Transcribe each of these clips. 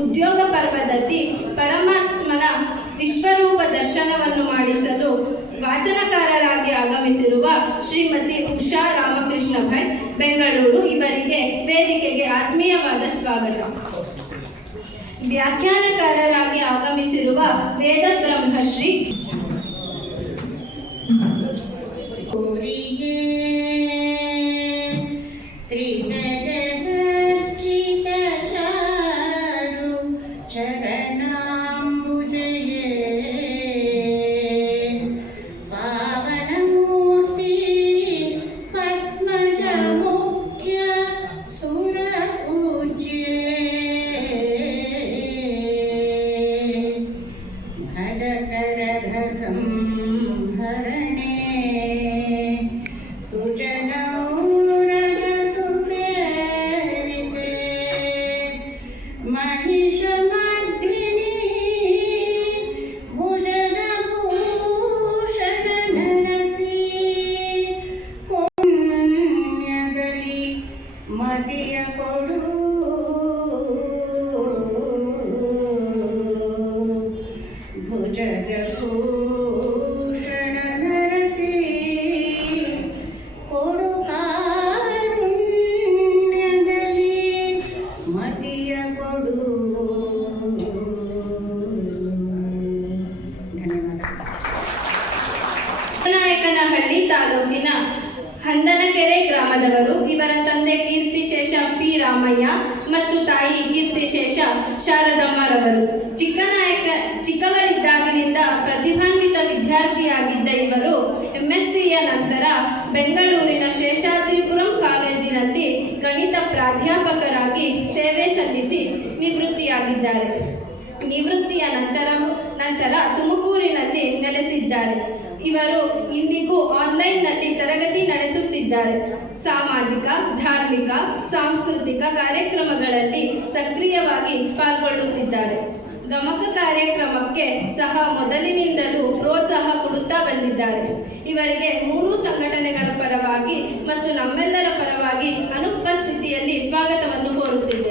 ಉದ್ಯೋಗ ಪರ್ವದಲ್ಲಿ ಪರಮಾತ್ಮನ ವಿಶ್ವರೂಪ ದರ್ಶನವನ್ನು ಮಾಡಿಸಲು ವಾಚನಕಾರರಾಗಿ ಆಗಮಿಸಿರುವ ಶ್ರೀಮತಿ ಉಷಾ ರಾಮಕೃಷ್ಣ ಭಟ್, ಬೆಂಗಳೂರು, ಇವರಿಗೆ ವೇದಿಕೆಗೆ ಆತ್ಮೀಯವಾದ ಸ್ವಾಗತ. ವ್ಯಾಖ್ಯಾನಕಾರರಾಗಿ ಆಗಮಿಸಿರುವ ವೇದ ಬ್ರಹ್ಮಶ್ರೀ ಗ್ರಾಮದವರು ಇವರ ತಂದೆ ಕೀರ್ತಿಶೇಷ ಪಿ. ರಾಮಯ್ಯ ಮತ್ತು ತಾಯಿ ಕೀರ್ತಿಶೇಷ ಶಾರದಮ್ಮರವರು. ಚಿಕ್ಕನಾಯಕ, ಚಿಕ್ಕವರಿದ್ದಾಗಿನಿಂದ ಪ್ರತಿಭಾನ್ವಿತ ವಿದ್ಯಾರ್ಥಿಯಾಗಿದ್ದ ಇವರು ಎಂಎಸ್ಸಿಯ ನಂತರ ಬೆಂಗಳೂರಿನ ಶೇಷಾದ್ರಿಪುರಂ ಕಾಲೇಜಿನಲ್ಲಿ ಗಣಿತ ಪ್ರಾಧ್ಯಾಪಕರಾಗಿ ಸೇವೆ ಸಲ್ಲಿಸಿ ನಿವೃತ್ತಿಯಾಗಿದ್ದಾರೆ. ನಿವೃತ್ತಿಯ ನಂತರ ನಂತರ ತುಮಕೂರಿನಲ್ಲಿ ನೆಲೆಸಿದ್ದಾರೆ. ಇವರು ಇಂದಿಗೂ ಆನ್ಲೈನ್ನಲ್ಲಿ ತರಗತಿ ನಡೆಸುತ್ತಿದ್ದಾರೆ. ಸಾಮಾಜಿಕ, ಧಾರ್ಮಿಕ, ಸಾಂಸ್ಕೃತಿಕ ಕಾರ್ಯಕ್ರಮಗಳಲ್ಲಿ ಸಕ್ರಿಯವಾಗಿ ಪಾಲ್ಗೊಳ್ಳುತ್ತಿದ್ದಾರೆ. ಗಮಕ ಕಾರ್ಯಕ್ರಮಕ್ಕೆ ಸಹ ಮೊದಲಿನಿಂದಲೂ ಪ್ರೋತ್ಸಾಹ ಕೊಡುತ್ತಾ ಬಂದಿದ್ದಾರೆ. ಇವರಿಗೆ ಮೂರು ಸಂಘಟನೆಗಳ ಪರವಾಗಿ ಮತ್ತು ನಮ್ಮೆಲ್ಲರ ಪರವಾಗಿ ಅನುಪಸ್ಥಿತಿಯಲ್ಲಿ ಸ್ವಾಗತವನ್ನು ಕೋರುತ್ತಿದ್ದೇನೆ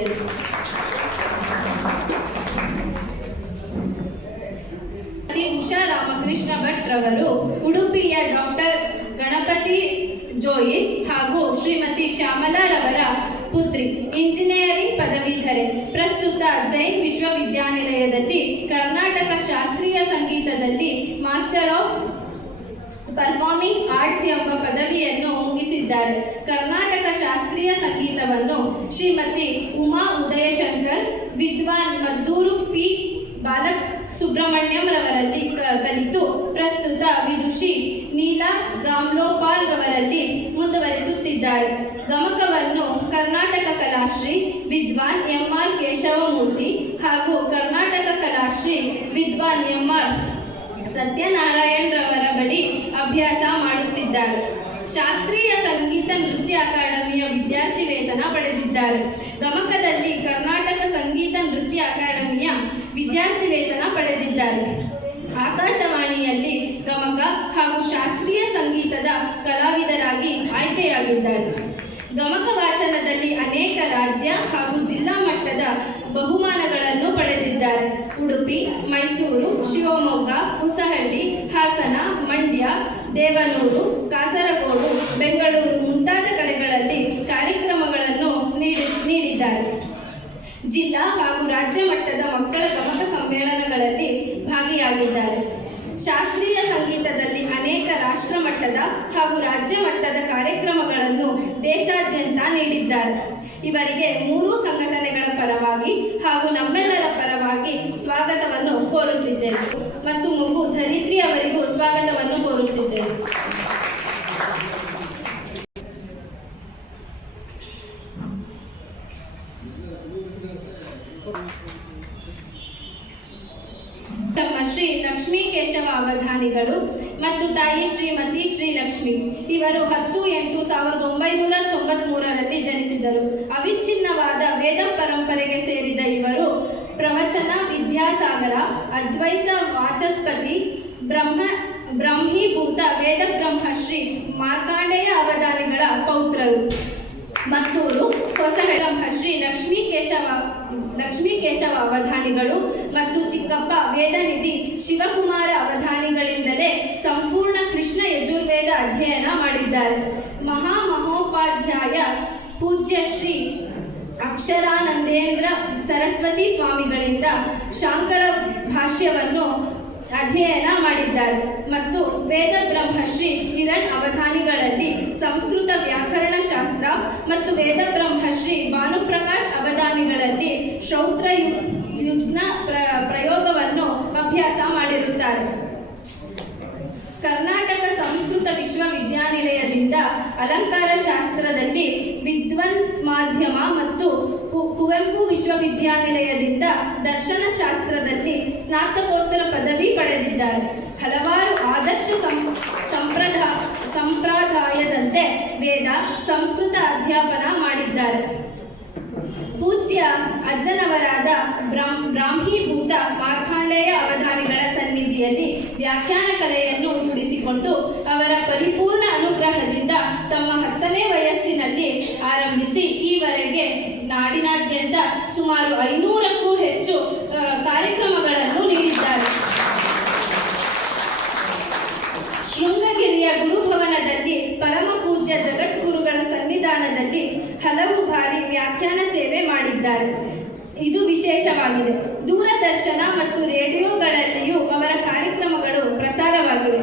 ರಾಮಕೃಷ್ಣ ಭಟ್ ರವರು ಉಡುಪಿಯ ಡಾಕ್ಟರ್ ಗಣಪತಿ ಜೋಯಿಸ್ ಹಾಗೂ ಶ್ರೀಮತಿ ಶ್ಯಾಮಲಾರವರ ಪುತ್ರಿ ಇಂಜಿನಿಯರಿಂಗ್ ಪದವೀಧರೆ. ಪ್ರಸ್ತುತ ಜೈನ್ ವಿಶ್ವವಿದ್ಯಾನಿಲಯದಲ್ಲಿ ಕರ್ನಾಟಕ ಶಾಸ್ತ್ರೀಯ ಸಂಗೀತದಲ್ಲಿ ಮಾಸ್ಟರ್ ಆಫ್ ಪರ್ಫಾರ್ಮಿಂಗ್ ಆರ್ಟ್ಸ್ ಎಂಬ ಪದವಿಯನ್ನು ಮುಗಿಸಿದ್ದಾರೆ. ಕರ್ನಾಟಕ ಶಾಸ್ತ್ರೀಯ ಸಂಗೀತವನ್ನು ಶ್ರೀಮತಿ ಉಮಾ ಉದಯಶಂಕರ್, ವಿದ್ವಾನ್ ಮದ್ದೂರು ಪಿ. ಬಾಲ ಸುಬ್ರಹ್ಮಣ್ಯಂ ರವರಲ್ಲಿ ಕಲಿತು ಪ್ರಸ್ತುತ ವಿದುಷಿ ನೀಲಾ ರಾಮ್ಲೋಪಾಲ್ ರವರಲ್ಲಿ ಮುಂದುವರಿಸುತ್ತಿದ್ದಾರೆ. ಗಮಕವನ್ನು ಕರ್ನಾಟಕ ಕಲಾಶ್ರೀ ವಿದ್ವಾನ್ ಎಂ ಆರ್ ಕೇಶವಮೂರ್ತಿ ಹಾಗೂ ಕರ್ನಾಟಕ ಕಲಾಶ್ರೀ ವಿದ್ವಾನ್ ಎಂ ಆರ್ ಸತ್ಯನಾರಾಯಣ್ ರವರ ಬಳಿ ಅಭ್ಯಾಸ ಮಾಡುತ್ತಿದ್ದಾರೆ. ಶಾಸ್ತ್ರೀಯ ಸಂಗೀತ ನೃತ್ಯ ಅಕಾಡೆಮಿಯ ವಿದ್ಯಾರ್ಥಿ ವೇತನ ಪಡೆದಿದ್ದಾರೆ. ಗಮಕದಲ್ಲಿ ಕರ್ನಾಟಕ ಸಂಗೀತ ನೃತ್ಯ ಅಕಾಡೆಮಿಯ ವಿದ್ಯಾರ್ಥಿ ವೇತನ ಪಡೆದಿದ್ದಾರೆ. ಆಕಾಶವಾಣಿಯಲ್ಲಿ ಗಮಕ ಹಾಗೂ ಶಾಸ್ತ್ರೀಯ ಸಂಗೀತದ ಕಲಾವಿದರಾಗಿ ಆಯ್ಕೆಯಾಗಿದ್ದಾರೆ. ಗಮಕ ವಾಚನದಲ್ಲಿ ಅನೇಕ ರಾಜ್ಯ ಹಾಗೂ ಜಿಲ್ಲಾ ಮಟ್ಟದ ಬಹುಮಾನಗಳನ್ನು ಪಡೆದಿದ್ದಾರೆ. ಉಡುಪಿ, ಮೈಸೂರು, ಶಿವಮೊಗ್ಗ, ಹೊಸಹಳ್ಳಿ, ಹಾಸನ, ಮಂಡ್ಯ, ದೇವನೂರು, ಕಾಸರಗೋಡು, ಬೆಂಗಳೂರು ಮುಂತಾದ ಕಡೆಗಳಲ್ಲಿ ಕಾರ್ಯಕ್ರಮಗಳನ್ನು ನೀಡಿ ನೀಡಿದ್ದಾರೆ. ಜಿಲ್ಲಾ ಹಾಗೂ ರಾಜ್ಯ ಮಟ್ಟದ ಭಾಗಿಯಾಗಿದ್ದಾರೆ ಶಾಸ್ತ್ರೀಯ ಸಂಗೀತದಲ್ಲಿ ಅನೇಕ ರಾಷ್ಟ್ರ ಮಟ್ಟದ ಹಾಗೂ ರಾಜ್ಯ ಮಟ್ಟದ ಕಾರ್ಯಕ್ರಮಗಳನ್ನು ದೇಶಾದ್ಯಂತ ನೀಡಿದ್ದಾರೆ. ಇವರಿಗೆ ಮೂರು ಸಂಘಟನೆಗಳ ಪರವಾಗಿ ಹಾಗೂ ನಮ್ಮೆಲ್ಲರ ಪರವಾಗಿ ಸ್ವಾಗತವನ್ನು ಕೋರುತ್ತಿದ್ದೇನೆ ಮತ್ತು ಮಗು ಧರಿತ್ರಿ ಅವರಿಗೂ ಸ್ವಾಗತವನ್ನು ಕೋರುತ್ತಿದ್ದೇನೆ ತಮ್ಮ ಶ್ರೀ ಲಕ್ಷ್ಮೀ ಕೇಶವ ಅವಧಾನಿಗಳು ಮತ್ತು ತಾಯಿ ಶ್ರೀಮತಿ ಶ್ರೀ ಲಕ್ಷ್ಮಿ. ಇವರು ಹತ್ತು ಎಂಟು ಸಾವಿರದ ಒಂಬೈನೂರ ತೊಂಬತ್ಮೂರರಲ್ಲಿ ಜನಿಸಿದರು. ಅವಿಚ್ಛಿನ್ನವಾದ ವೇದ ಪರಂಪರೆಗೆ ಸೇರಿದ ಇವರು ಪ್ರವಚನ, ವಿದ್ಯಾಸಾಗರ, ಅದ್ವೈತ, ವಾಚಸ್ಪತಿ, ಬ್ರಹ್ಮ, ಬ್ರಹ್ಮೀಭೂತ, ವೇದ ಬ್ರಹ್ಮಶ್ರೀ ಮಾರ್ಕಾಂಡೇಯ ಅವಧಾನಿಗಳ ಪೌತ್ರರು. ಮತ್ತೂರು ಹೊಸ ಶ್ರೀ ಲಕ್ಷ್ಮೀ ಕೇಶವ ಲಕ್ಷ್ಮೀಕೇಶವ ಅವಧಾನಿಗಳು ಮತ್ತು ಚಿಕ್ಕಪ್ಪ ವೇದನಿಧಿ ಶಿವಕುಮಾರ ಅವಧಾನಿಗಳಿಂದಲೇ ಸಂಪೂರ್ಣ ಕೃಷ್ಣ ಯಜುರ್ವೇದ ಅಧ್ಯಯನ ಮಾಡಿದ್ದಾರೆ. ಮಹಾಮಹೋಪಾಧ್ಯಾಯ ಪೂಜ್ಯ ಶ್ರೀ ಅಕ್ಷರಾನಂದೇಂದ್ರ ಸರಸ್ವತಿ ಸ್ವಾಮಿಗಳಿಂದ ಶಾಂಕರ ಭಾಷ್ಯವನ್ನು ಅಧ್ಯಯನ ಮಾಡಿದ್ದಾರೆ. ಮತ್ತು ವೇದ ಬ್ರಹ್ಮಶ್ರೀ ಕಿರಣ್ ಅವಧಾನಿಗಳಲ್ಲಿ ಸಂಸ್ಕೃತ ವ್ಯಾಕರಣ ಶಾಸ್ತ್ರ ಮತ್ತು ವೇದ ಬ್ರಹ್ಮಶ್ರೀ ಭಾನುಪ್ರಕಾಶ್ ಅವಧಾನಿಗಳಲ್ಲಿ ಶ್ರೌತ್ರ ಯುಗ್ನ ಪ್ರ, ಪ್ರಯೋಗವನ್ನು ಅಭ್ಯಾಸ ಮಾಡಿರುತ್ತಾರೆ. ಕರ್ನಾಟಕ ಸಂಸ್ಕೃತ ವಿಶ್ವವಿದ್ಯಾನಿಲಯದಿಂದ ಅಲಂಕಾರ ಶಾಸ್ತ್ರದಲ್ಲಿ ವಿದ್ವನ್ ಮಾಧ್ಯಮ ಮತ್ತು ಕುವೆಂಪು ವಿಶ್ವವಿದ್ಯಾನಿಲಯದಿಂದ ದರ್ಶನ ಶಾಸ್ತ್ರದಲ್ಲಿ ಸ್ನಾತಕೋತ್ತರ ಪದವಿ ಪಡೆದಿದ್ದಾರೆ. ಹಲವಾರು ಆದರ್ಶ ಸಂಪ್ರದ ಸಂಪ್ರದಾ, ಸಂಪ್ರದಾಯದಂತೆ ವೇದ, ಸಂಸ್ಕೃತ ಅಧ್ಯಾಪನ ಮಾಡಿದ್ದಾರೆ. ಪೂಜ್ಯ ಅಜ್ಜನವರಾದ ಬ್ರಾಹ್ ಬ್ರಾಹ್ಮೀಭೂತ ಮಾರ್ಕಾಂಡೇಯ ಅವಧಾನಿಗಳ ಸನ್ನಿಧಿಯಲ್ಲಿ ವ್ಯಾಖ್ಯಾನ ಕಲೆಯನ್ನು ರೂಢಿಸಿಕೊಂಡು ಅವರ ಪರಿಪೂರ್ಣ ಅನುಗ್ರಹದಿಂದ ತಮ್ಮ ಹತ್ತನೇ ವಯಸ್ಸಿನಲ್ಲಿ ಆರಂಭಿಸಿ ಈವರೆಗೆ ನಾಡಿನಾದ್ಯಂತ ಸುಮಾರು ಐನೂರಕ್ಕೂ ಹೆಚ್ಚು ಆ, ಕಾರ್ಯಕ್ರಮಗಳನ್ನು ನೀಡಿದ್ದಾರೆ ಶೃಂಗಗಿರಿಯ ಗುರುಭವನದಲ್ಲಿ ಪರಮ ಪೂಜ್ಯ ಜಗದ್ಗುರುಗಳ ಸನ್ನಿಧಾನದಲ್ಲಿ ಹಲವು ಬಾರಿ ವ್ಯಾಖ್ಯಾನ ಸೇವೆ ಮಾಡಿದ್ದಾರೆ. ಇದು ವಿಶೇಷವಾಗಿದೆ. ದೂರದರ್ಶನ ಮತ್ತು ರೇಡಿಯೋಗಳಲ್ಲಿಯೂ ಅವರ ಕಾರ್ಯಕ್ರಮಗಳು ಪ್ರಸಾರವಾಗಿವೆ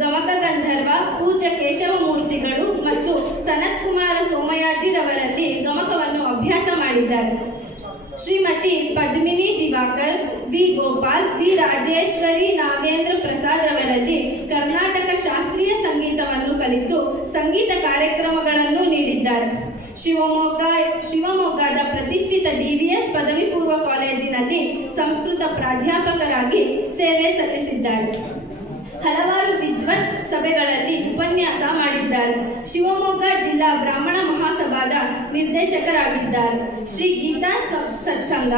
ಗಮಕ ಗಂಧರ್ವ, ಪೂಜ್ಯ ಕೇಶವಮೂರ್ತಿಗಳು ಮತ್ತು ಸನತ್ ಕುಮಾರ ಸೋಮಯಾಜಿರವರಲ್ಲಿ ಗಮಕವನ್ನು ಅಭ್ಯಾಸ ಮಾಡಿದ್ದಾರೆ. ಶ್ರೀಮತಿ ಪದ್ಮಿನಿ ದಿವಾಕರ್, ವಿ. ಗೋಪಾಲ್, ವಿ. ರಾಜೇಶ್ವರಿ ನಾಗೇಂದ್ರ ಪ್ರಸಾದ್ ಅವರಲ್ಲಿ ಕರ್ನಾಟಕ ಶಾಸ್ತ್ರೀಯ ಸಂಗೀತವನ್ನು ಕಲಿತು ಸಂಗೀತ ಕಾರ್ಯಕ್ರಮಗಳನ್ನು ನೀಡಿದ್ದಾರೆ. ಶಿವಮೊಗ್ಗ ಶಿವಮೊಗ್ಗದ ಪ್ರತಿಷ್ಠಿತ ಡಿವಿಎಸ್ ಪದವಿ ಪೂರ್ವ ಕಾಲೇಜಿನಲ್ಲಿ ಸಂಸ್ಕೃತ ಪ್ರಾಧ್ಯಾಪಕರಾಗಿ ಸೇವೆ ಸಲ್ಲಿಸಿದ್ದಾರೆ. ಹಲವಾರು ವಿದ್ವತ್ ಸಭೆಗಳಲ್ಲಿ ಉಪನ್ಯಾಸ ಮಾಡಿದ್ದಾರೆ. ಶಿವಮೊಗ್ಗ ಜಿಲ್ಲಾ ಬ್ರಾಹ್ಮಣ ಮಹಾಸಭಾದ ನಿರ್ದೇಶಕರಾಗಿದ್ದಾರೆ. ಶ್ರೀ ಗೀತಾ ಸತ್ಸಂಗ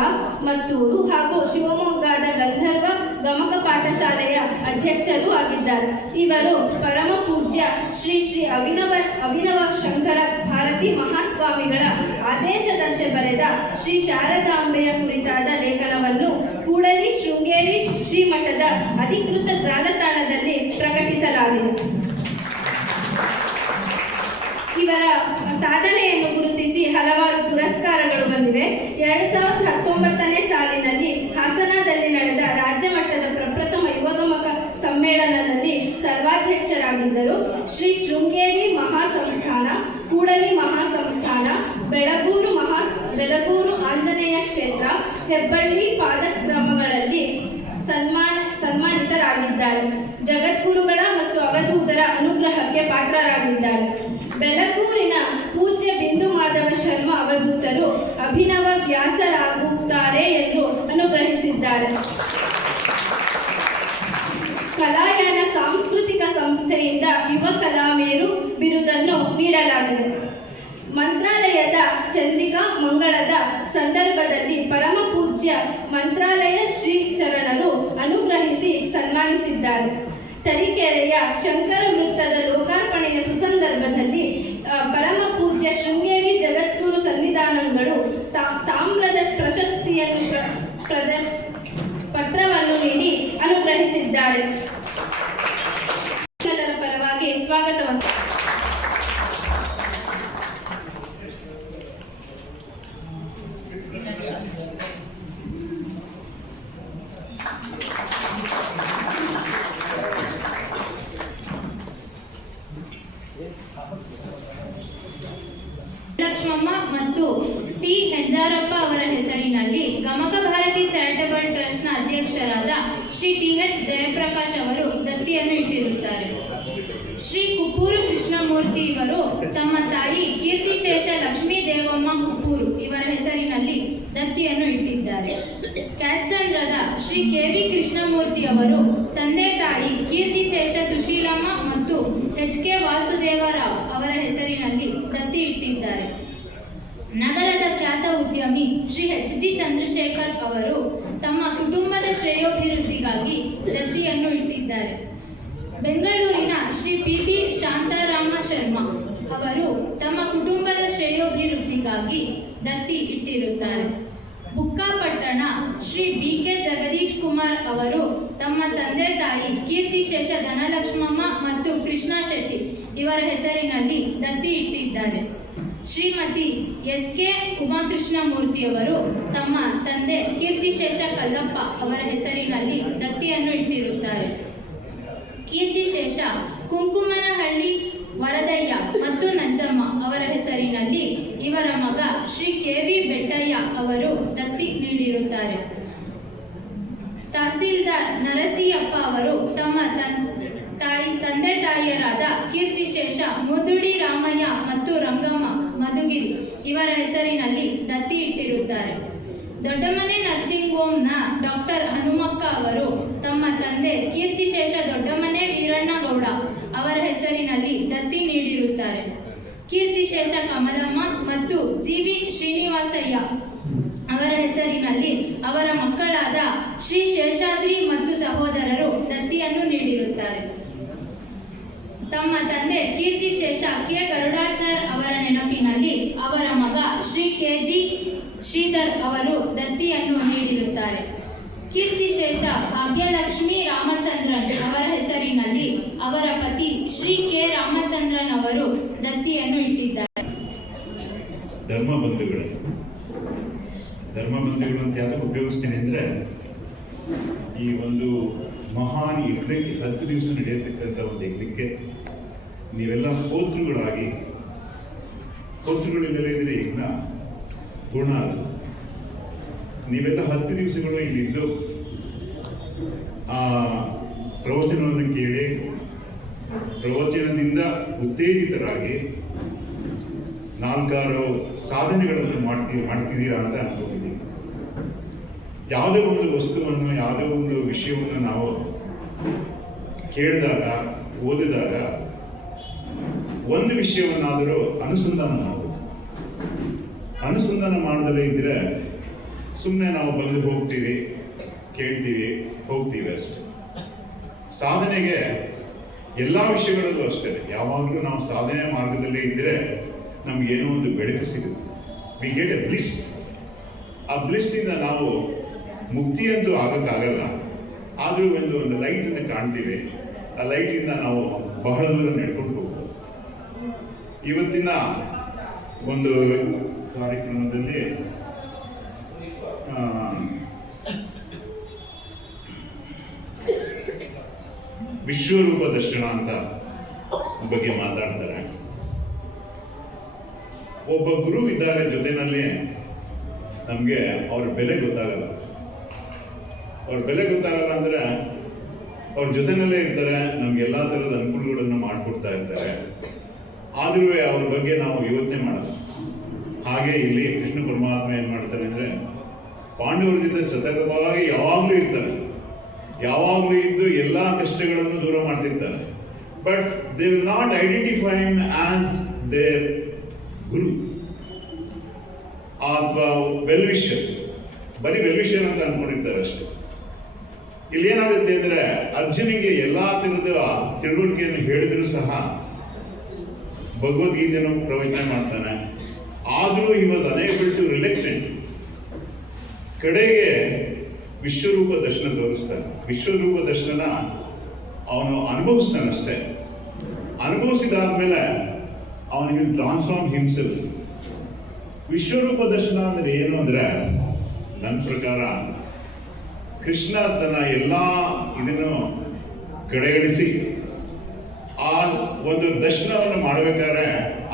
ಮತ್ತೂರು ಹಾಗೂ ಶಿವಮೊಗ್ಗದ ಗಂಧರ್ವ ಗಮಕ ಪಾಠಶಾಲೆಯ ಅಧ್ಯಕ್ಷರೂ ಆಗಿದ್ದಾರೆ. ಇವರು ಪರಮ ಪೂಜ್ಯ ಶ್ರೀ ಶ್ರೀ ಅಭಿನವ ಅಭಿನವ ಶಂಕರ ಭಾರತಿ ಮಹಾಸ್ವಾಮಿಗಳ ಆದೇಶದಂತೆ ಬರೆದ ಶ್ರೀ ಶಾರದಾಂಬೆಯ ಕುರಿತಾದ ಲೇಖನವನ್ನು ಕೂಡಲಿ ಶೃಂಗೇರಿ ಶ್ರೀಮಠದ ಅಧಿಕೃತ ಜಾಲತಾಣದಲ್ಲಿ ಪ್ರಕಟಿಸಲಾಗಿದೆ. ಇವರ ಸಾಧನೆಯನ್ನು ಗುರುತಿಸಿ ಹಲವಾರು ಪುರಸ್ಕಾರಗಳು ಬಂದಿವೆ. ಎರಡ್ ಸಾವಿರದ ಹತ್ತೊಂಬತ್ತನೇ ಸಾಲಿನಲ್ಲಿ ಹಾಸನದಲ್ಲಿ ನಡೆದ ರಾಜ್ಯ ಮಟ್ಟದ ಪ್ರಪ್ರಥಮ ಯುವಗಮಕ ಸಮ್ಮೇಳನದಲ್ಲಿ ಸರ್ವಾಧ್ಯಕ್ಷರಾಗಿದ್ದರು. ಶ್ರೀ ಶೃಂಗೇರಿ ಮಹಾಸಂಸ್ಥಾನ, ಕೂಡಲಿ ಮಹಾಸಂಸ್ಥಾನ, ಬೆಳಗೂರು ಮಹಾ, ಬೆಳಗೂರು ಆಂಜನೇಯ ಕ್ಷೇತ್ರ ಹೆಬ್ಬಳ್ಳಿ ಪಾದಕ್ರಮಗಳಲ್ಲಿ ಸನ್ಮಾನ ಸನ್ಮಾನಿತರಾಗಿದ್ದಾರೆ. ಜಗದ್ಗುರುಗಳ ಮತ್ತು ಅವಧೂತರ ಅನುಗ್ರಹಕ್ಕೆ ಪಾತ್ರರಾಗಿದ್ದಾರೆ. ಬೆಲಗೂರಿನ ಪೂಜ್ಯ ಬಿಂದು ಮಾಧವ ಶರ್ಮ ಅವಧೂತರು ಅಭಿನವ ವ್ಯಾಸರಾಗುತ್ತಾರೆ ಎಂದು ಅನುಗ್ರಹಿಸಿದ್ದಾರೆ. ಕಲಾಯಾನ ಸಾಂಸ್ಕೃತಿಕ ಸಂಸ್ಥೆಯಿಂದ ಯುವ ಕಲಾಮೇರು ಬಿರುದನ್ನು ನೀಡಲಾಗಿದೆ. ಮಂತ್ರಾಲಯದ ಚಂದ್ರಿಕಾ ಮಂಗಳದ ಸಂದರ್ಭದಲ್ಲಿ ಪರಮ ಪೂಜ್ಯ ಮಂತ್ರಾಲಯ ಶ್ರೀ ಚರಣರು ಅನುಗ್ರಹಿಸಿ ಸನ್ಮಾನಿಸಿದ್ದಾರೆ. ತರೀಕೆರೆಯ ಶಂಕರ ವೃತ್ತದ ಲೋಕಾರ್ಪಣೆಯ ಸುಸಂದರ್ಭದಲ್ಲಿ ಪರಮ ಪೂಜ್ಯ ಶೃಂಗೇರಿ ಜಗದ್ಗುರು ಸನ್ನಿಧಾನಗಳು ತಾಮ್ರದ ಪ್ರಶಕ್ತಿಯನ್ನು ಪ್ರ- ಪ್ರದರ್ಶ, ಪತ್ರವನ್ನು ನೀಡಿ ಅನುಗ್ರಹಿಸಿದ್ದಾರೆ. ಪರವಾಗಿ ಸ್ವಾಗತವನ್ನು ಲಕ್ಷ್ಮಮ್ಮ ಮತ್ತು ಟಿ ಹೆಂಜಾರಪ್ಪ ಅವರ ಹೆಸರಿನಲ್ಲಿ ಗಮಕ ಭಾರತಿ ಚಾರಿಟಬಲ್ ಟ್ರಸ್ಟ್ನ ಅಧ್ಯಕ್ಷರಾದ ಶ್ರೀ ಟಿ ಎಚ್ ಜಯಪ್ರಕಾಶ್ ಅವರು ದತ್ತಿಯನ್ನು ಇಟ್ಟಿರುತ್ತಾರೆ ಶ್ರೀ ಕುಪ್ಪೂರು ಕೃಷ್ಣಮೂರ್ತಿ ಇವರು ತಮ್ಮ ತಾಯಿ ಕೀರ್ತಿಶೇಷ ಲಕ್ಷ್ಮೀ ದೇವಮ್ಮ ಕುಪ್ಪೂರು ಇವರ ಹೆಸರಿನಲ್ಲಿ ದತ್ತಿಯನ್ನು ಇಟ್ಟಿದ್ದಾರೆ. ಕ್ಯಾತ್ಸಂದ್ರದ ಶ್ರೀ ಕೆ ವಿ ಕೃಷ್ಣಮೂರ್ತಿ ಅವರು ತಂದೆ ತಾಯಿ ಕೀರ್ತಿಶೇಷ ಸುಶೀಲಮ್ಮ ಮತ್ತು ಎಚ್ ಕೆ ವಾಸುದೇವರಾವ್ ಅವರ ಹೆಸರಿನಲ್ಲಿ ದತ್ತಿ ಇಟ್ಟಿದ್ದಾರೆ ನಗರದ ಖ್ಯಾತ ಉದ್ಯಮಿ ಶ್ರೀ ಎಚ್ ಜಿ ಚಂದ್ರಶೇಖರ್ ಅವರು ತಮ್ಮ ಕುಟುಂಬದ ಶ್ರೇಯೋಭಿವೃದ್ಧಿಗಾಗಿ ದತ್ತಿಯನ್ನು ಇಟ್ಟಿದ್ದಾರೆ ಬೆಂಗಳೂರಿನ ಶ್ರೀ ಪಿ ಬಿ ಶಾಂತಾರಾಮ ಶರ್ಮಾ ಅವರು ತಮ್ಮ ಕುಟುಂಬದ ಶ್ರೇಯೋಭಿವೃದ್ಧಿಗಾಗಿ ದತ್ತಿ ಇಟ್ಟಿರುತ್ತಾರೆ ಬುಕ್ಕಾಪಟ್ಟಣ ಶ್ರೀ ಬಿ ಕೆ ಜಗದೀಶ್ ಅವರು ತಮ್ಮ ತಂದೆ ತಾಯಿ ಕೀರ್ತಿಶೇಷ ಧನಲಕ್ಷ್ಮಮ್ಮ ಮತ್ತು ಕೃಷ್ಣ ಶೆಟ್ಟಿ ಇವರ ಹೆಸರಿನಲ್ಲಿ ದತ್ತಿ ಇಟ್ಟಿದ್ದಾರೆ. ಶ್ರೀಮತಿ ಎಸ್ ಕೆ ಉಮಾಕೃಷ್ಣಮೂರ್ತಿಯವರು ತಮ್ಮ ತಂದೆ ಕೀರ್ತಿಶೇಷ ಕಲ್ಲಪ್ಪ ಅವರ ಹೆಸರಿನಲ್ಲಿ ದತ್ತಿಯನ್ನು ಇಟ್ಟಿರುತ್ತಾರೆ. ಕೀರ್ತಿಶೇಷ ಕುಂಕುಮನಹಳ್ಳಿ ವರದಯ್ಯ ಮತ್ತು ನಂಜಮ್ಮ ಅವರ ಹೆಸರಿನಲ್ಲಿ ಇವರ ಮಗ ಶ್ರೀ ಕೆ ವಿ ಬೆಟ್ಟಯ್ಯ ಅವರು ದತ್ತಿ ನೀಡಿರುತ್ತಾರೆ. ತಹಸೀಲ್ದಾರ್ ನರಸಿಯಪ್ಪ ಅವರು ತಮ್ಮ ತಾಯಿ ತಂದೆ ತಾಯಿಯರಾದ ಕೀರ್ತಿಶೇಷ, ಮುದುಡಿ ರಾಮಯ್ಯ ಮತ್ತು ರಂಗಮ್ಮ ಮಧುಗಿರಿ ಇವರ ಹೆಸರಿನಲ್ಲಿ ದತ್ತಿ ಇಟ್ಟಿರುತ್ತಾರೆ. ದೊಡ್ಡಮನೆ ನರ್ಸಿಂಗ್ ಹೋಮ್ನ ಡಾಕ್ಟರ್ ಹನುಮಕ್ಕ ಅವರು ತಮ್ಮ ತಂದೆ ಕೀರ್ತಿಶೇಷ ದೊಡ್ಡಮನೆ ವೀರಣ್ಣಗೌಡ ಅವರ ಹೆಸರಿನಲ್ಲಿ ದತ್ತಿ ನೀಡಿರುತ್ತಾರೆ. ಕೀರ್ತಿಶೇಷ ಕಮಲಮ್ಮ ಮತ್ತು ಜಿ ವಿ ಶ್ರೀನಿವಾಸಯ್ಯ ಅವರ ಹೆಸರಿನಲ್ಲಿ ಅವರ ಮಕ್ಕಳಾದ ಶ್ರೀ ಶೇಷಾದ್ರಿ ಮತ್ತು ಸಹೋದರರು ದತ್ತಿಯನ್ನು ನೀಡಿರುತ್ತಾರೆ. ತಮ್ಮ ತಂದೆ ಕೀರ್ತಿಶೇಷ ಕೆ. ಗರುಡಾಚಾರ್ ಅವರ ನೆನಪಿನಲ್ಲಿ ಅವರ ಮಗ ಶ್ರೀ ಕೆ. ಜಿ. ಶ್ರೀಧರ್ ಅವರು ದತ್ತಿಯನ್ನು ನೀಡಿರುತ್ತಾರೆ. ಕೀರ್ತಿಶೇಷ ಭಾಗ್ಯಲಕ್ಷ್ಮಿ ರಾಮಚಂದ್ರನ್ ಅವರ ಹೆಸರಿನಲ್ಲಿ ಅವರ ಪತಿ ಶ್ರೀ ಕೆ. ರಾಮಚಂದ್ರನ್ ಅವರು ದತ್ತಿಯನ್ನು ಇಟ್ಟಿದ್ದಾರೆ. ಧರ್ಮ ಬಂಧುಗಳು. ಧರ್ಮ ಬಂಧುಗಳು ಅಂತ ಯಾವ್ದಕ್ಕೆ ಉಪಯೋಗಿಸ್ತೀನಿ ಅಂದರೆ ಈ ಒಂದು ಮಹಾನ್ ಯಜ್ಞಕ್ಕೆ ಹತ್ತು ದಿವಸ ನಡೆಯತಕ್ಕಂಥ ಒಂದು ಯಜ್ಞಕ್ಕೆ ನೀವೆಲ್ಲ ಹೋತೃಗಳಾಗಿ, ಹೋತೃಗಳಿಂದಲೇ ಇದ್ರೆ ಯಜ್ಞ ಪೂರ್ಣ ಆಗಲ್ಲ ನೀವೆಲ್ಲ ಹತ್ತು ದಿವಸಗಳು ಇಲ್ಲಿದ್ದು, ಆ ಪ್ರವಚನವನ್ನು ಕೇಳಿ, ಪ್ರವಚನದಿಂದ ಉತ್ತೇಜಿತರಾಗಿ ನಾಲ್ಕಾರು ಸಾಧನೆಗಳನ್ನು ಮಾಡ್ತೀವಿ ಮಾಡ್ತಿದ್ದೀರಾ ಅಂತ ಅನ್ಕೊಂಡಿದ್ದೀನಿ. ಯಾವುದೇ ಒಂದು ವಸ್ತುವನ್ನು, ಯಾವುದೇ ಒಂದು ವಿಷಯವನ್ನು ನಾವು ಕೇಳಿದಾಗ, ಓದಿದಾಗ ಒಂದು ವಿಷಯವನ್ನಾದರೂ ಅನುಸಂಧಾನ ಮಾಡಬೇಕು ಅನುಸಂಧಾನ ಮಾಡದಲ್ಲೇ ಇದ್ದರೆ ಸುಮ್ಮನೆ ನಾವು ಬಂದು ಹೋಗ್ತೀವಿ, ಕೇಳ್ತೀವಿ, ಹೋಗ್ತೀವಿ ಅಷ್ಟೆ. ಸಾಧನೆಗೆ ಎಲ್ಲ ವಿಷಯಗಳಲ್ಲೂ ಅಷ್ಟೇ. ಯಾವಾಗಲೂ ನಾವು ಸಾಧನೆ ಮಾರ್ಗದಲ್ಲೇ ಇದ್ದರೆ ನಮಗೇನೋ ಒಂದು ಬೆಳಕು ಸಿಗುತ್ತೆ. ವಿ ಗೆಟ್ ಎ ಬ್ಲಿಸ್ ಆ ಬ್ಲಿಸ್ಸಿಂದ ನಾವು ಮುಕ್ತಿಯಂತೂ ಆಗೋಕ್ಕಾಗಲ್ಲ. ಆದರೂ ಒಂದು ಒಂದು ಲೈಟನ್ನು ಕಾಣ್ತೀವಿ ಆ ಲೈಟಿಂದ ನಾವು ಬಹಳ ದೂರ ನಡ್ಕೊಂಡು ಇವತ್ತಿನ ಒಂದು ಕಾರ್ಯಕ್ರಮದಲ್ಲಿ ವಿಶ್ವರೂಪ ದರ್ಶನ ಅಂತ ಬಗ್ಗೆ ಮಾತಾಡ್ತಾರೆ. ಒಬ್ಬ ಗುರು ಇದ್ದಾರೆ ಜೊತೆನಲ್ಲಿ ನಮಗೆ ಅವ್ರ ಬೆಲೆ ಗೊತ್ತಾಗಲ್ಲ. ಅವ್ರ ಬೆಲೆ ಗೊತ್ತಾಗಲ್ಲ ಅಂದ್ರೆ ಅವ್ರ ಜೊತೆನಲ್ಲೇ ಇರ್ತಾರೆ, ನಮ್ಗೆ ಎಲ್ಲಾ ಥರದ ಅನುಕೂಲಗಳನ್ನು ಮಾಡಿಕೊಡ್ತಾ ಇರ್ತಾರೆ. ಆದ್ರೂ ಅವ್ರ ಬಗ್ಗೆ ನಾವು ಯೋಚನೆ ಮಾಡಲ್ಲ. ಹಾಗೆ ಇಲ್ಲಿ ಕೃಷ್ಣ ಪರಮಾತ್ಮ ಏನ್ ಮಾಡ್ತಾರೆ ಅಂದ್ರೆ, ಪಾಂಡವರ ಜೊತೆ ಸತತವಾಗಿ ಯಾವಾಗಲೂ ಇರ್ತಾರೆ. ಯಾವಾಗಲೂ ಇದ್ದು ಎಲ್ಲಾ ಕಷ್ಟಗಳನ್ನು ದೂರ ಮಾಡ್ತಿರ್ತಾರೆ. But they will not identify as their guru. ಅಥವಾ ವೆಲ್ವಿಷರ್. ಬರೀ ವೆಲ್ವಿಷರ್ ಅಂತ ಅನ್ಕೊಂಡಿರ್ತಾರೆ ಅಷ್ಟೇ. ಇಲ್ಲಿ ಏನಾಗುತ್ತೆ ಅಂದ್ರೆ ಅರ್ಜುನಿಗೆ ಎಲ್ಲಾ ತರದ ತಿಳುವಳಿಕೆಯನ್ನು ಹೇಳಿದ್ರು ಸಹ ಭಗವದ್ಗೀತೆಯನ್ನು ಪ್ರವಚನ ಮಾಡ್ತಾನೆ. ಆದರೂ ಈ ವಾಸ್ ಅನೇಬಲ್ ಟು ರಿಲೆಕ್ಟೆಂಟ್ ಕಡೆಗೆ ವಿಶ್ವರೂಪ ದರ್ಶನ ತೋರಿಸ್ತಾನೆ. ವಿಶ್ವರೂಪ ದರ್ಶನ ಅವನು ಅನುಭವಿಸ್ತಾನಷ್ಟೇ ಅನುಭವಿಸಿದಾದ್ಮೇಲೆ ಅವನಿಗೆ ಟ್ರಾನ್ಸ್ಫಾರ್ಮ್ ಹಿಮ್ಸೆಲ್ಫ್ ವಿಶ್ವರೂಪ ದರ್ಶನ ಅಂದ್ರೆ ಏನು ಅಂದ್ರೆ, ನನ್ನ ಪ್ರಕಾರ ಕೃಷ್ಣ ತನ್ನ ಎಲ್ಲ ಇದನ್ನು ಕಡೆಗಣಿಸಿ ಆ ಒಂದು ದರ್ಶನವನ್ನು ಮಾಡಬೇಕಾದ್ರೆ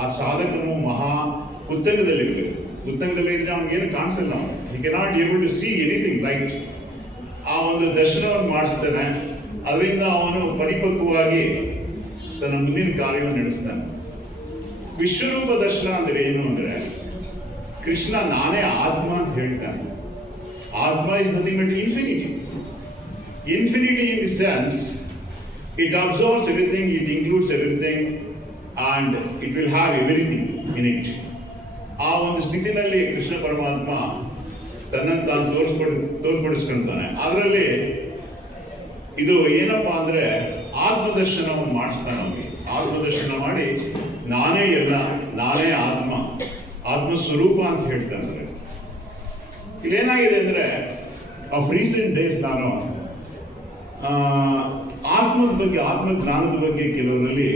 ಆ ಸಾಧಕನು ಮಹಾ ಉತ್ತಂಗದಲ್ಲಿರ್ಬೇಕು. ಉತ್ತಂಗದಲ್ಲಿ ಇದ್ರೆ ಅವನಿಗೇನು ಕಾಣಿಸಲ್ಲ ಅವನು. K not able to see anything light ಆ ಒಂದು ದರ್ಶನವನ್ನು ಮಾಡಿಸ್ತಾನೆ. ಅದರಿಂದ ಅವನು ಪರಿಪಕ್ವವಾಗಿ ತನ್ನ ಮುಂದಿನ ಕಾರ್ಯವನ್ನು ನಡೆಸ್ತಾನೆ. ವಿಶ್ವರೂಪ ದರ್ಶನ ಅಂದರೆ ಏನು ಅಂದರೆ ಕೃಷ್ಣ ನಾನೇ ಆತ್ಮ ಅಂತ ಹೇಳ್ತಾನೆ. ಆತ್ಮ is nothing but infinity infinity in the sense, it absorbs everything it includes everything and it will have everything in it. ಆ ಒಂದು ಸ್ಥಿತಿನಲ್ಲಿ ಕೃಷ್ಣ ಪರಮಾತ್ಮ ತನ್ನನ್ನು ತಾನು ತೋರಿಸ್ಕೊಡ್ ತೋರ್ಪಡಿಸ್ಕೊಳ್ತಾನೆ ಅದರಲ್ಲಿ ಇದು ಏನಪ್ಪಾ ಅಂದ್ರೆ ಆತ್ಮದರ್ಶನವನ್ನು ಮಾಡಿಸ್ತಾನೆ ಅವನಿಗೆ. ಆತ್ಮದರ್ಶನ ಮಾಡಿ ನಾನೇ ಎಲ್ಲ ನಾನೇ ಆತ್ಮ ಆತ್ಮ ಸ್ವರೂಪ ಅಂತ ಹೇಳ್ತಾನೆ. ಇಲ್ಲೇನಾಗಿದೆ ಅಂದರೆ ಆಫ್ ರೀಸೆಂಟ್ ಡೇಸ್ ನಾನು ಆತ್ಮದ ಬಗ್ಗೆ ಆತ್ಮಜ್ಞಾನದ ಬಗ್ಗೆ ಕೆಲವರಲ್ಲಿ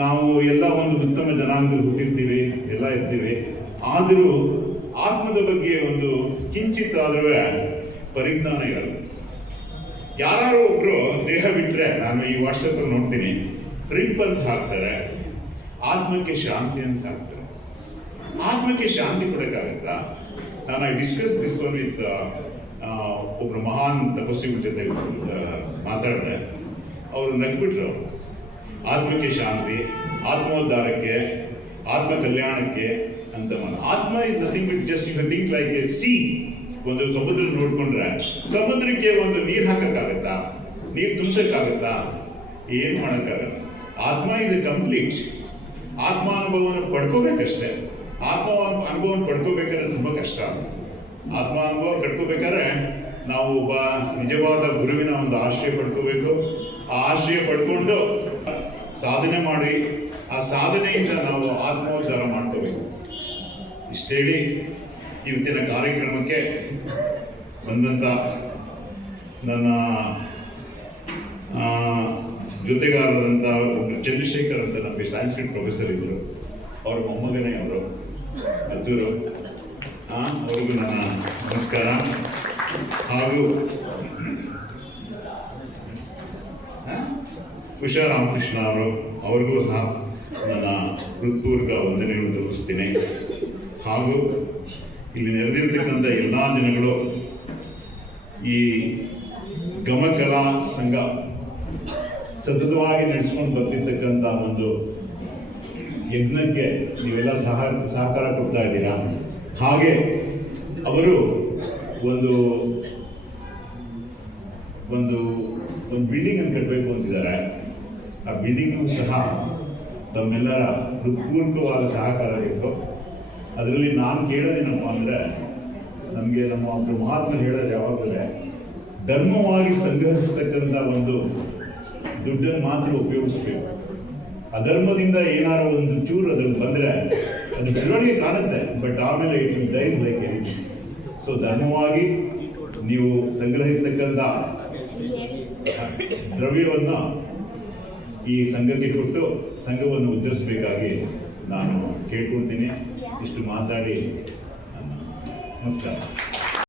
ನಾವು ಎಲ್ಲ ಒಂದು ಉತ್ತಮ ಜನಾಂಗದಲ್ಲಿ ಹುಟ್ಟಿರ್ತೀವಿ, ಎಲ್ಲ ಇರ್ತೀವಿ. ಆದರೂ ಆತ್ಮದ ಬಗ್ಗೆ ಒಂದು ಕಿಂಚಿತ್ ಆದರೂ ಪರಿಜ್ಞಾನ ಇರಲ್ಲ. ಯಾರು ಒಬ್ರು ದೇಹ ಬಿಟ್ಟರೆ ನಾನು ಈ ವಾಟ್ಸಪ್ಪಲ್ಲಿ ನೋಡ್ತೀನಿ, ರಿಪ್ ಅಂತ ಹಾಕ್ತಾರೆ, ಆತ್ಮಕ್ಕೆ ಶಾಂತಿ ಅಂತ ಹಾಕ್ತಾರೆ. ಆತ್ಮಕ್ಕೆ ಶಾಂತಿ ಕೊಡೋಕ್ಕಾಗತ್ತಾ? ನಾನು I discuss this one with ಒಬ್ರು ಮಹಾನ್ ತಪಸ್ವಿಗಳ ಜೊತೆ ಮಾತಾಡಿದೆ. ಅವರು ನಗ್ಬಿಟ್ರು. ಆತ್ಮಕ್ಕೆ ಶಾಂತಿ, ಆತ್ಮೋದ್ಧಾರಕ್ಕೆ ಆತ್ಮ ಕಲ್ಯಾಣಕ್ಕೆ ಅಂತ ಆತ್ಮ is nothing but just you think like a sea ಒಂದು ಸಮುದ್ರ ನೋಡ್ಕೊಂಡ್ರೆ, ಸಮುದ್ರಕ್ಕೆ ಒಂದು ನೀರು ಹಾಕಕ್ಕಾಗತ್ತಾ? ನೀರು ತುಂಬಿಸಕ್ಕಾಗತ್ತಾ? ಏನು ಮಾಡೋಕ್ಕಾಗಲ್ಲ. ಆತ್ಮ ಇಸ್ ಎ ಕಂಪ್ಲೀಟ್ ಆತ್ಮಾನುಭವನ ಪಡ್ಕೋಬೇಕಷ್ಟೇ. ಆತ್ಮ ಅನುಭವವನ್ನು ಪಡ್ಕೋಬೇಕಾದ್ರೆ ತುಂಬ ಕಷ್ಟ ಆತ್ಮ ಅನುಭವ ಪಡ್ಕೋಬೇಕಾದ್ರೆ ನಾವು ಒಬ್ಬ ನಿಜವಾದ ಗುರುವಿನ ಒಂದು ಆಶ್ರಯ ಪಡ್ಕೋಬೇಕು. ಆ ಆಶ್ರಯ ಪಡ್ಕೊಂಡು ಸಾಧನೆ ಮಾಡಿ, ಆ ಸಾಧನೆಯಿಂದ ನಾವು ಆತ್ಮೋದ್ಧಾರ ಮಾಡ್ಕೋಬೇಕು. ಇಷ್ಟೇಳಿ ಇವತ್ತಿನ ಕಾರ್ಯಕ್ರಮಕ್ಕೆ ಬಂದಂಥ ನನ್ನ ಜೊತೆಗಾರರಂಥ ಒಬ್ಬರು ಚಂದ್ರಶೇಖರ್ ಅಂತ ನಮಗೆ ಸೈನ್ಸ್ಕ್ರಿಟ್ ಪ್ರೊಫೆಸರ್ ಇದ್ದರು ಅವ್ರ ಮೊಮ್ಮಗನೇ ಅವರು. ಆ, ಅವ್ರಿಗೂ ನನ್ನ ನಮಸ್ಕಾರ. ಹಾಗೂ ಉಷಾ ರಾಮಕೃಷ್ಣ ಅವರು ಅವ್ರಿಗೂ ಸಹ ನನ್ನ ಹೃತ್ಪೂರ್ವಕ ವಂದನೆಗಳು ತೋರಿಸ್ತೀನಿ ಹಾಗೂ ಇಲ್ಲಿ ನೆರೆದಿರ್ತಕ್ಕಂಥ ಎಲ್ಲ ದಿನಗಳು ಈ ಗಮಕಲಾ ಸಂಘ ಸತತವಾಗಿ ನಡೆಸ್ಕೊಂಡು ಬರ್ತಿರ್ತಕ್ಕಂಥ ಒಂದು ಯಜ್ಞಕ್ಕೆ ನೀವೆಲ್ಲ ಸಹ, ಸಹಕಾರ ಕೊಡ್ತಾ ಇದ್ದೀರಾ? ಹಾಗೆ ಅವರು ಒಂದು ಒಂದು ಒಂದು ಬಿಲ್ಡಿಂಗ್ ಅನ್ನು ಕಟ್ಟಬೇಕು ಅಂತಿದ್ದಾರೆ. ಆ ಬಿಲ್ಡಿಂಗು ಸಹ ತಮ್ಮೆಲ್ಲರ ಹೃತ್ಪೂರ್ವಕವಾದ ಸಹಕಾರ ಬೇಕು ಅದರಲ್ಲಿ ನಾನು ಕೇಳೋದೇನಪ್ಪ ಅಂದರೆ, ನಮಗೆ ನಮ್ಮ ಒಂದು ಮಹಾತ್ಮ ಹೇಳೋದು ಯಾವಾಗಲೇ ಧರ್ಮವಾಗಿ ಸಂಗ್ರಹಿಸ್ತಕ್ಕಂಥ ಒಂದು ದುಡ್ಡನ್ನು ಮಾತ್ರ ಉಪಯೋಗಿಸ್ಬೇಕು. ಅಧರ್ಮದಿಂದ ಏನಾರು ಒಂದು ಚೂರು ಅದ್ರಲ್ಲಿ ಬಂದರೆ ಅದು ಬೆಳವಣಿಗೆ ಕಾಣುತ್ತೆ ಬಟ್ ಆಮೇಲೆ it will die like anything so ಧರ್ಮವಾಗಿ ನೀವು ಸಂಗ್ರಹಿಸತಕ್ಕಂಥ ದ್ರವ್ಯವನ್ನು ಈ ಸಂಘಕ್ಕೆ ಕೊಟ್ಟು ಸಂಘವನ್ನು ಉದ್ಧರಿಸಬೇಕಾಗಿ ನಾನು ಕೇಳ್ಕೊಳ್ತೀನಿ. ಇಷ್ಟು ಮಾತಾಡಿ. ನಮಸ್ಕಾರ.